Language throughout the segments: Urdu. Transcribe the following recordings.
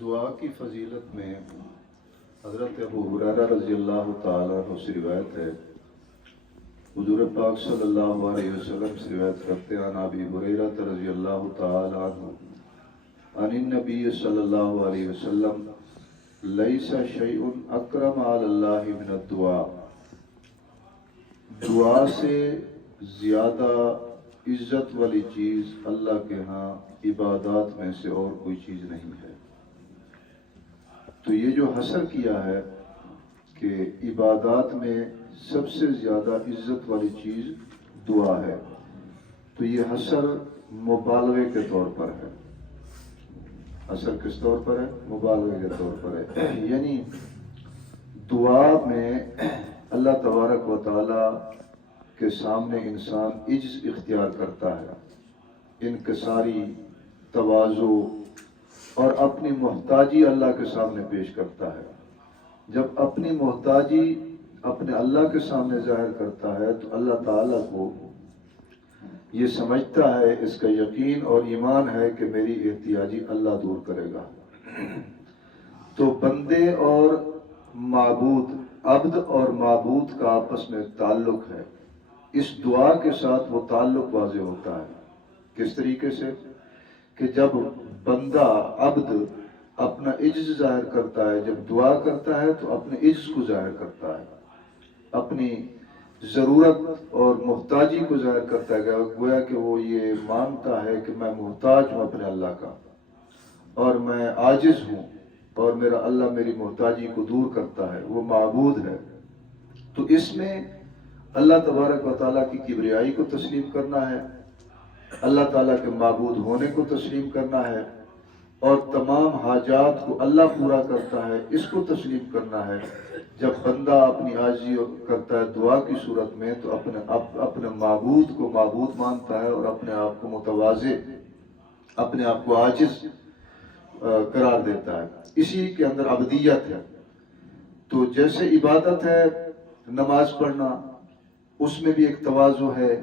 دعا کی فضیلت میں حضرت ابو ہریرہ رضی اللہ تعالیٰ عنہ سے روایت ہے، حضور پاک صلی اللہ علیہ وسلم سے روایت کرتے ہیں، عن ابی ہریرہ رضی اللہ تعالیٰ عنہ عن النبی صلی اللہ علیہ وسلم لیس شیء اکرم علی اللہ من الدعاء، دعا سے زیادہ عزت والی چیز اللہ کے ہاں عبادات میں سے اور کوئی چیز نہیں ہے۔ تو یہ جو حصر کیا ہے کہ عبادات میں سب سے زیادہ عزت والی چیز دعا ہے، تو یہ حصر مبالغے کے طور پر ہے۔ حصر کس طور پر ہے؟ مبالغے کے طور پر ہے، یعنی دعا میں اللہ تبارک و تعالی کے سامنے انسان عجز اختیار کرتا ہے، انکساری، تواضع اور اپنی محتاجی اللہ کے سامنے پیش کرتا ہے۔ جب اپنی محتاجی اپنے اللہ کے سامنے ظاہر کرتا ہے تو اللہ تعالیٰ کو یہ سمجھتا ہے، اس کا یقین اور ایمان ہے کہ میری احتیاجی اللہ دور کرے گا۔ تو بندے اور معبود، عبد اور معبود کا آپس میں تعلق ہے، اس دعا کے ساتھ وہ تعلق واضح ہوتا ہے۔ کس طریقے سے کہ جب بندہ عبد اپنا عجز ظاہر کرتا ہے، جب دعا کرتا ہے تو اپنے عجز کو ظاہر کرتا ہے، اپنی ضرورت اور محتاجی کو ظاہر کرتا ہے، گویا کہ وہ یہ مانتا ہے کہ میں محتاج ہوں اپنے اللہ کا اور میں عاجز ہوں اور میرا اللہ میری محتاجی کو دور کرتا ہے، وہ معبود ہے۔ تو اس میں اللہ تبارک و تعالیٰ کی کبریائی کو تسلیم کرنا ہے، اللہ تعالیٰ کے معبود ہونے کو تسلیم کرنا ہے، اور تمام حاجات کو اللہ پورا کرتا ہے اس کو تسلیم کرنا ہے۔ جب بندہ اپنی عاجزی کرتا ہے دعا کی صورت میں تو اپنے معبود کو معبود مانتا ہے اور اپنے آپ کو متواضع، اپنے آپ کو عاجز قرار دیتا ہے۔ اسی کے اندر عبدیت ہے۔ تو جیسے عبادت ہے نماز پڑھنا، اس میں بھی ایک تواضع ہے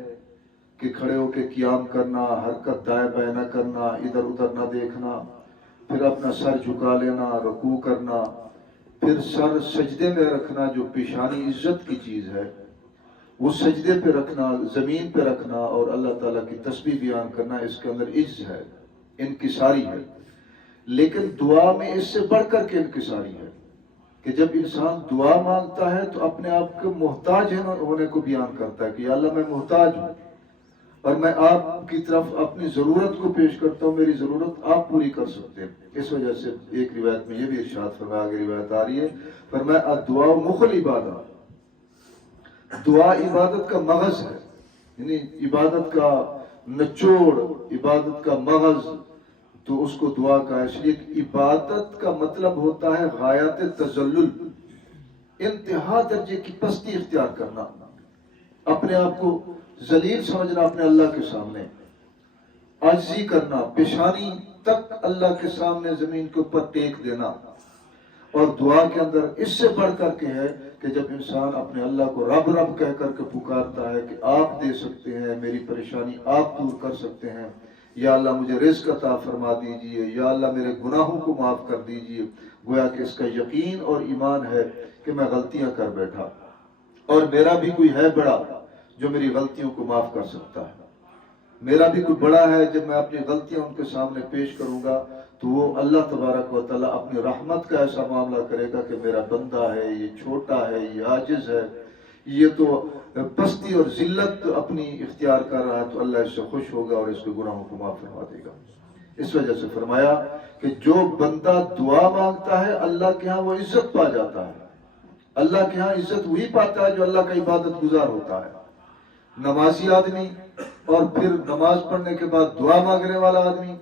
کہ کھڑے ہو کے قیام کرنا، حرکت دائیں بائیں نہ کرنا، ادھر ادھر نہ دیکھنا، پھر اپنا سر جھکا لینا، رکوع کرنا، پھر سر سجدے میں رکھنا، جو پیشانی عزت کی چیز ہے وہ سجدے پہ رکھنا، زمین پہ رکھنا اور اللہ تعالیٰ کی تسبیح بیان کرنا، اس کے اندر عجز ہے، انکساری ہے۔ لیکن دعا میں اس سے بڑھ کر کے انکساری ہے کہ جب انسان دعا مانگتا ہے تو اپنے آپ کے محتاج ہونے کو بیان کرتا ہے کہ یا اللہ میں محتاج ہوں اور میں آپ کی طرف اپنی ضرورت کو پیش کرتا ہوں، میری ضرورت آپ پوری کر سکتے ہیں۔ اس وجہ سے ایک روایت میں یہ بھی ارشاد فرمایا، آگے روایت آ رہی ہے، فرمایا الدعاء مخ العبادہ، دعا عبادت کا مغز ہے، یعنی عبادت کا نچوڑ، عبادت کا مغز، تو اس کو دعا کا ہے۔ اس لیے عبادت کا مطلب ہوتا ہے غایت تذلل، انتہا درجے کی پستی اختیار کرنا، اپنے آپ کو ذلیل سمجھنا اپنے اللہ کے سامنے، عاجزی کرنا، پیشانی تک اللہ کے سامنے زمین کے اوپر ٹیک دینا۔ اور دعا کے اندر اس سے بڑھ کر کے ہے کہ جب انسان اپنے اللہ کو رب رب کہہ کر کے پکارتا ہے کہ آپ دے سکتے ہیں، میری پریشانی آپ دور کر سکتے ہیں، یا اللہ مجھے رزق عطا فرما دیجئے، یا اللہ میرے گناہوں کو معاف کر دیجئے، گویا کہ اس کا یقین اور ایمان ہے کہ میں غلطیاں کر بیٹھا اور میرا بھی کوئی ہے بڑا جو میری غلطیوں کو معاف کر سکتا ہے، میرا بھی کوئی بڑا ہے، جب میں اپنی غلطیاں ان کے سامنے پیش کروں گا تو وہ اللہ تبارک و تعالیٰ اپنی رحمت کا ایسا معاملہ کرے گا کہ میرا بندہ ہے، یہ چھوٹا ہے، یہ عاجز ہے، یہ تو پستی اور ذلت اپنی اختیار کر رہا ہے، تو اللہ اس سے خوش ہوگا اور اس کے گناہوں کو معاف فرما دے گا۔ اس وجہ سے فرمایا کہ جو بندہ دعا مانگتا ہے اللہ کے ہاں وہ عزت پا جاتا ہے۔ اللہ کے ہاں عزت وہی پاتا ہے جو اللہ کا عبادت گزار ہوتا ہے۔ نمازی آدمی اور پھر نماز پڑھنے کے بعد دعا مانگنے والا آدمی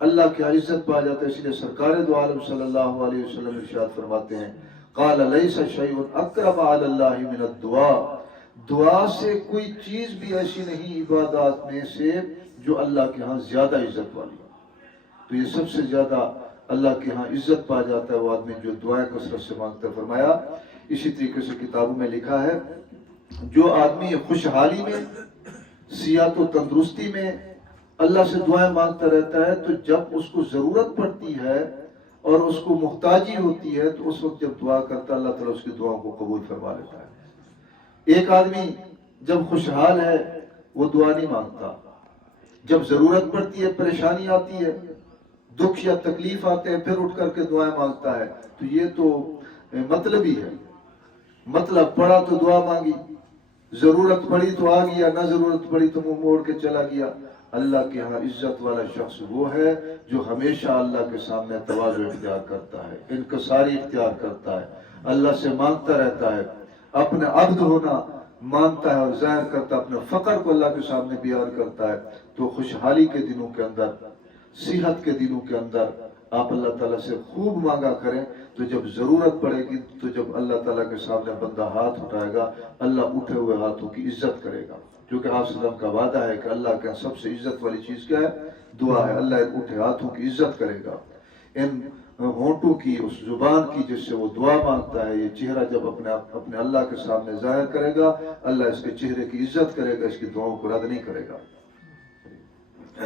اللہ کی عزت پا جاتا ہے۔ اس لیے سرکار دو عالم صلی اللہ علیہ وسلم ارشاد فرماتے ہیں، قال لیس شیء اکرم علی اللہ من الدعاء، دعا سے کوئی چیز بھی ایسی نہیں عبادات میں سے جو اللہ کے ہاں زیادہ عزت والی۔ تو یہ سب سے زیادہ اللہ کے ہاں عزت پا جاتا ہے وہ آدمی جو دعائیں کثرت سے مانگتا ہے۔ فرمایا اسی طریقے سے کتابوں میں لکھا ہے، جو آدمی خوشحالی میں، صحت و تندرستی میں اللہ سے دعائیں مانگتا رہتا ہے، تو جب اس کو ضرورت پڑتی ہے اور اس کو محتاجی ہوتی ہے تو اس وقت جب دعا کرتا ہے اللہ تعالیٰ اس کی دعاؤں کو قبول فرما لیتا ہے۔ ایک آدمی جب خوشحال ہے وہ دعا نہیں مانگتا، جب ضرورت پڑتی ہے، پریشانی آتی ہے، دکھ یا تکلیف آتے ہیں، پھر اٹھ کر کے دعائیں مانگتا ہے۔ تو یہ تو مطلب ہی ہے، مطلب پڑا تو دعا مانگی، ضرورت پڑی تو آ گیا، نہ ضرورت پڑی تو منہ موڑ کے چلا گیا۔ اللہ کے ہاں عزت والا شخص وہ ہے جو ہمیشہ اللہ کے سامنے تواضع اختیار کرتا ہے، انکساری اختیار کرتا ہے، اللہ سے مانگتا رہتا ہے، اپنا عبد ہونا مانتا ہے اور ظاہر کرتا ہے، اپنے فقر کو اللہ کے سامنے بیان کرتا ہے۔ تو خوشحالی کے دنوں کے اندر، صحت کے دنوں کے اندر آپ اللہ تعالیٰ سے خوب مانگا کریں، تو جب ضرورت پڑے گی تو جب اللہ تعالیٰ کے سامنے بندہ ہاتھ اٹھائے گا، اللہ اٹھے ہوئے ہاتھوں کی عزت کرے گا، کیونکہ آپ صلی اللہ علیہ وسلم کا وعدہ ہے کہ اللہ کا سب سے عزت والی چیز کیا ہے؟ دعا ہے۔ اللہ اٹھے ہاتھوں کی عزت کرے گا، ان ہونٹوں کی، اس زبان کی جس سے وہ دعا مانگتا ہے، یہ چہرہ جب اپنے اللہ کے سامنے ظاہر کرے گا، اللہ اس کے چہرے کی عزت کرے گا، اس کی دعاؤں کو رد نہیں کرے گا۔